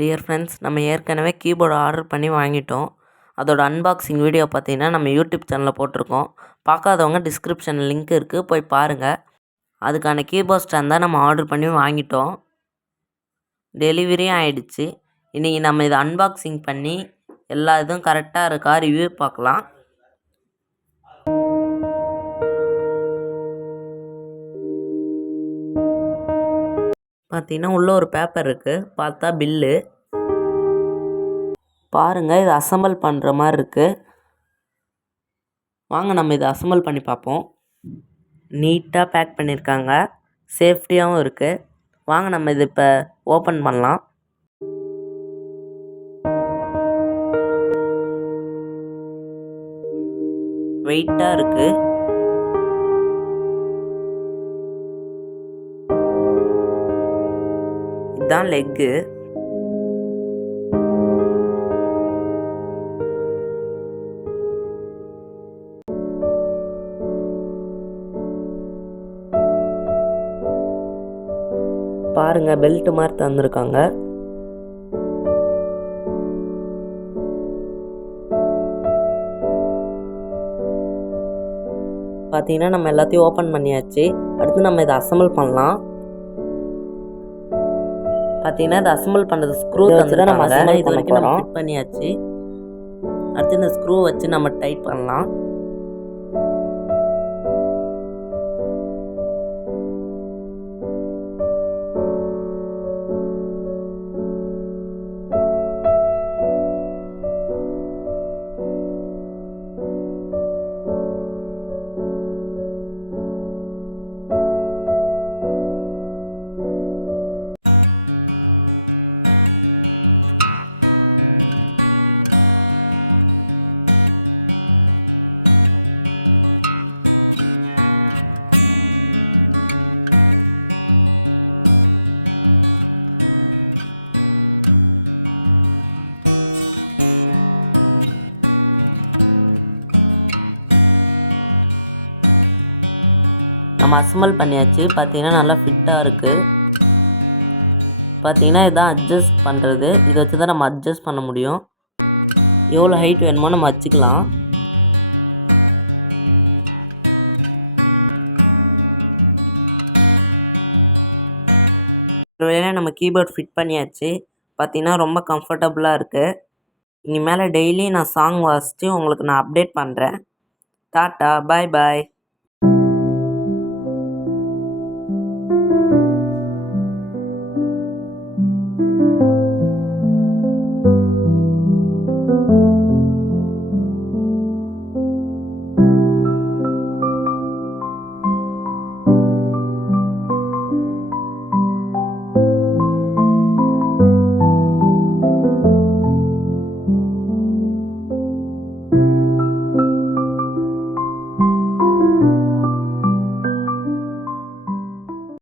Dear friends, நம்ம ஏற்கனவே keyboard order பண்ணி வாங்கிட்டோம். அதோட அன்பாக்சிங் வீடியோ பார்த்தீங்கன்னா நம்ம யூடியூப் சேனலில் போட்டிருக்கோம். பார்க்காதவங்க டிஸ்கிரிப்ஷனில் லிங்க் இருக்குது, போய் பாருங்கள். அதுக்கான கீபோர்ட் ஸ்டாண்ட் தான் நம்ம ஆர்டர் பண்ணி வாங்கிட்டோம். டெலிவரியும் ஆயிடுச்சு. இன்றைக்கி நம்ம இதை அன்பாக்சிங் பண்ணி எல்லா இதுவும் கரெக்டாக இருக்கா ரிவ்யூ பார்க்கலாம். பார்த்தீங்கன்னா உள்ளே ஒரு பேப்பர் இருக்குது, பார்த்தா பில்லு. பாருங்கள், இது அசெம்பிள் பண்ணுற மாதிரி இருக்குது. வாங்க நம்ம இதை அசெம்பிள் பண்ணி பார்ப்போம். நீட்டாக பேக் பண்ணியிருக்காங்க, சேஃப்டியாகவும் இருக்குது. வாங்க நம்ம இது இப்போ ஓப்பன் பண்ணலாம். வெயிட்டாக இருக்குது. இதுதான் லெக்கு. பாருங்க, பெல்ட் மாதிரி தந்திருக்காங்க. பார்த்தீங்கன்னா நம்ம எல்லாத்தையும் ஓப்பன் பண்ணியாச்சு. அடுத்து நம்ம இதை அசெம்பிள் பண்ணலாம். பார்த்தீங்கன்னா இதை அசெம்பிள் பண்ணுறது ஸ்க்ரூ தந்துட்டு நம்ம இது வரைக்கும் நம்ம ஃபிட் பண்ணியாச்சு. அடுத்து இந்த ஸ்க்ரூ வச்சு நம்ம டைட் பண்ணலாம். நம்ம அசெம்பிள் பண்ணியாச்சு. பார்த்தீங்கன்னா நல்லா ஃபிட்டாக இருக்குது. பார்த்தீங்கன்னா இதுதான் அட்ஜஸ்ட் பண்ணுறது. இதை வச்சு தான் நம்ம அட்ஜஸ்ட் பண்ண முடியும். எவ்வளோ ஹைட் வேணுமோ நம்ம வச்சுக்கலாம். ஒரு வேளை நம்ம கீபோர்ட் ஃபிட் பண்ணியாச்சு. பார்த்தீங்கன்னா ரொம்ப கம்ஃபர்டபுளாக இருக்குது. இனிமேல் டெய்லி நான் சாங் வாசித்து உங்களுக்கு நான் அப்டேட் பண்ணுறேன். டாட்டா, பாய் பாய்.